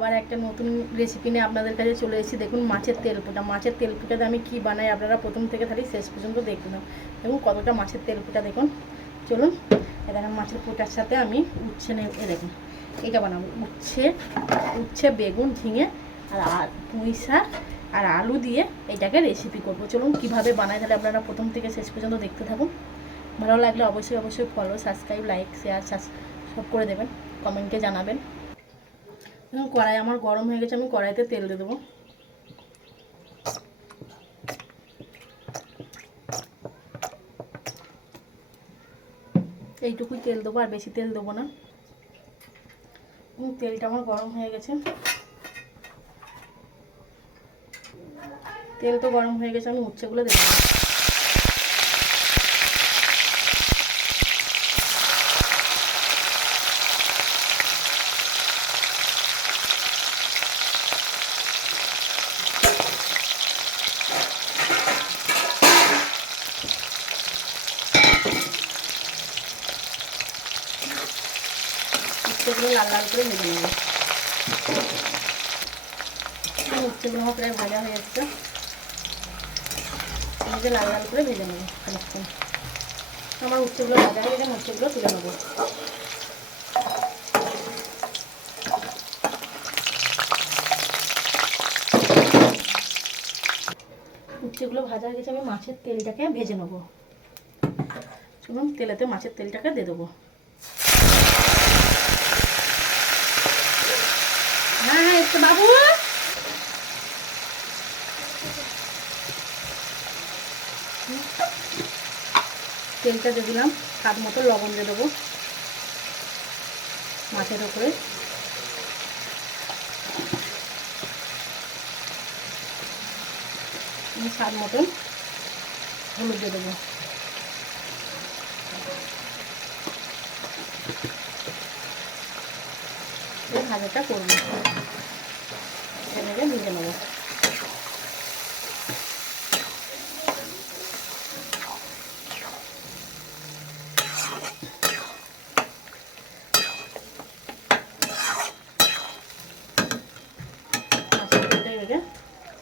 আবার একটা নতুন রেসিপি নিয়ে আপনাদের কাছে চলে এসেছি। দেখুন মাছের তেল পোটা মাছের তেল পোটাতে আমি কি বানাই আপনারা প্রথম থেকে তাহলে শেষ পর্যন্ত দেখুন দেখুন কতটা মাছের তেল পোটা দেখুন। চলুন এ দেখেন মাছের পোটার সাথে আমি উচ্ছে এ দেখুন এটা বানাবো। উচ্ছে উচ্ছে, বেগুন, ঝিঙে আর পুঁই শাক আর আলু দিয়ে এটাকে রেসিপি করব। চলুন কীভাবে বানাই তাহলে আপনারা প্রথম থেকে শেষ পর্যন্ত দেখতে থাকুন। ভালো লাগলে অবশ্যই অবশ্যই ফলো সাবস্ক্রাইব লাইক শেয়ার সব করে দেবেন। কমেন্টে জানাবেন। কড়াই আমার গরম হয়ে গেছে, আমি কড়াইতে তেল দিয়ে দেবো। এইটুকুই তেল দেবো, আর বেশি তেল দেবো না। তেলটা আমার গরম হয়ে গেছে। তেল তো গরম হয়ে গেছে, আমি উচ্ছেগুলো দেবো উচ্ছেগুলো লাল করে ভেজে নেব উচ্ছেগুলো প্রায় ভাজা হয়ে যাচ্ছে এদিকে লাল লাল করে ভেজে নেব খানিকক্ষণ। আমার উচ্ছেগুলো ভাজা হয়ে গেছে উচ্ছেগুলো তুলে নেব। উচ্ছেগুলো ভাজা হয়ে গেছে, আমি মাছের তেলটাকে ভেজে নেব। চলুন, তেলেতে মাছের তেলটাকে দিয়ে দেবো। হ্যাঁ হ্যাঁ একটু বাবু। তেলটা দিয়ে দিলাম, স্বাদ মতো লবণ দিয়ে দেবো। মাছের ওপরে। স্বাদ মতন হলুদ দিয়ে দেবো। ভাজাটা করব এভাবে ভেজে নেব।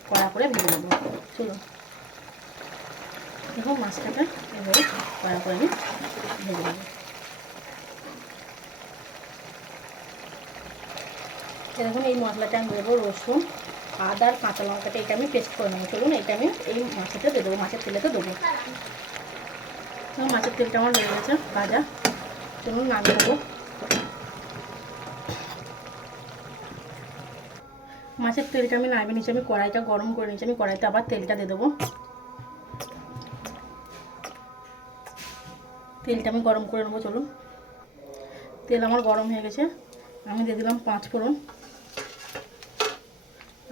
কড়া করে ভেজে নেব। চলো দেখো মাছটাকে এভাবে কড়া করে আমি ভেজে নেব। দেখুন এই মশলাটা আমি দেবো রসুন, আদা আর কাঁচা লঙ্কাটা এটা আমি পেস্ট করে নেব। চলুন এটা আমি এই মাছেতে দেবো, মাছের তেলেতে দেবো। মাছের তেলটা আমার হয়ে গেছে ভাজা। চলুন নামিয়ে দেবো মাছের তেলটা আমি নামিয়ে নিচ্ছি আমি কড়াইটা গরম করে নিচ্ছি আমি কড়াইতে আবার তেলটা দিয়ে দেবো। তেলটা আমি গরম করে নেব, চলুন। তেল আমার গরম হয়ে গেছে, আমি দিয়ে দিলাম পাঁচ ফোড়ন।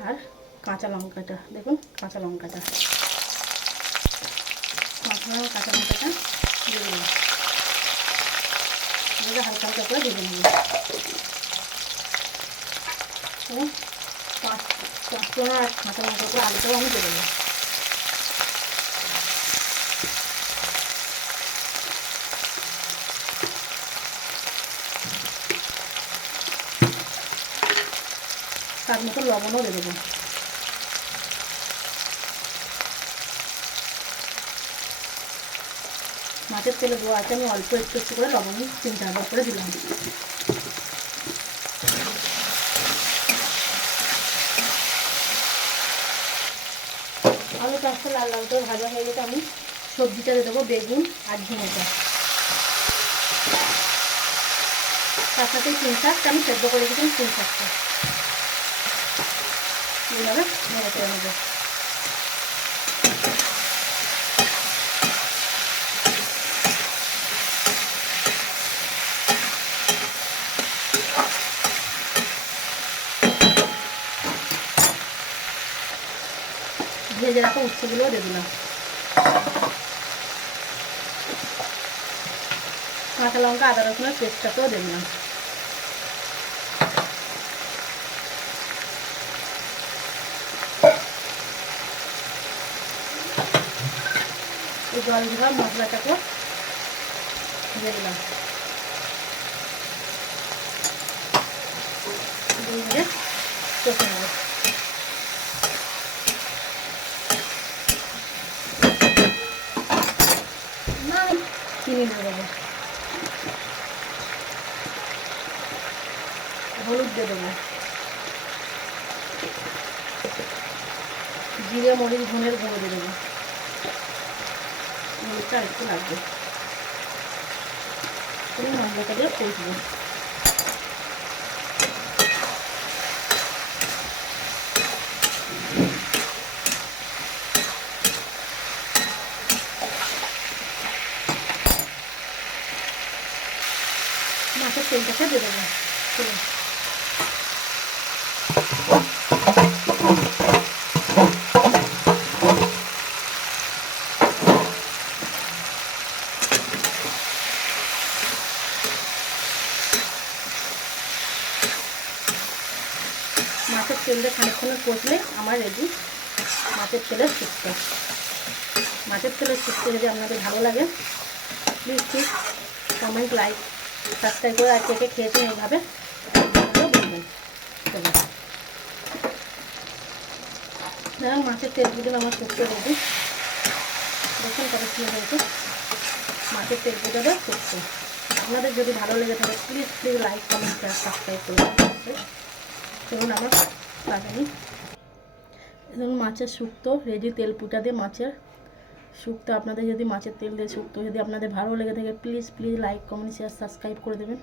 আর কাঁচা লঙ্কাটা, দেখুন কাঁচা লঙ্কাটা। পাঁচ কাঁচা লঙ্কাটা দিয়ে দিলাম হালকা হালকা করে ভেজে নেব। পাঁচ পাঁচ আর কাঁচা লঙ্কা করে আলুটাও আমি দিয়ে দেবো। মতো লবণও দেবো। মাছের তেলে দেওয়া আছে, আমি অল্প একটু একটু করে লবণ তিন চারবার করে দিলাম। আলু চাষটা লাল লাল করে ভাজা হয়ে গেছে, আমি সবজিটা দিয়ে দেবো বেগুন আর ঝিঙেটা তার সাথে তিন শাকটা আমি সেদ্ধ করে রেখেছিলাম তিন শাকটা এইভাবে নেড়ে করে নেব ভেজে রাখা উচ্ছেগুলোও দিয়ে দিলাম কাঁচা লঙ্কা আদা রসুনের পেস্টটাকেও দিয়ে দিলাম এই জল দেওয়া মশলাটাকে দিয়ে দিলাম। দিয়ে চিনি দিয়ে দেবো। হলুদ দিয়ে দেবো। জিরে, মরিচ, ধনের গুঁড়ো দিয়ে দেবো। হলুদটা একটু লাগবে। এই মশলাটা দিয়ে কষবো। মাছের তেলটাকে দিয়ে দেবো চলুন মাছের তেলটা খানিকক্ষণ কষলে আমার রেডি মাছের তেলের শুক্তো মাছের তেলের শুক্তো যদি আপনাদের ভালো লাগে please please comment like subscribe করে আর কে কে খেয়েছেন এইভাবে বলবেন দেখুন মাছের তেল পুজো আমার শুক্তো রেডি দেখুন কত কী হয়েছে। মাছের তেল পুজোটা শুক্তো আপনাদের যদি ভালো লেগে থাকে please please like comment subscribe করবেন চলুন আমার কাটানি ধরুন মাছের শুক্তো রেডি তেল পুটা দিয়ে মাছের শুক্তো। আপনাদের যদি মাছের তেল দিয়ে শুক্তো যদি আপনাদের ভালো লেগে থাকে please please like comment share subscribe করে দেবেন।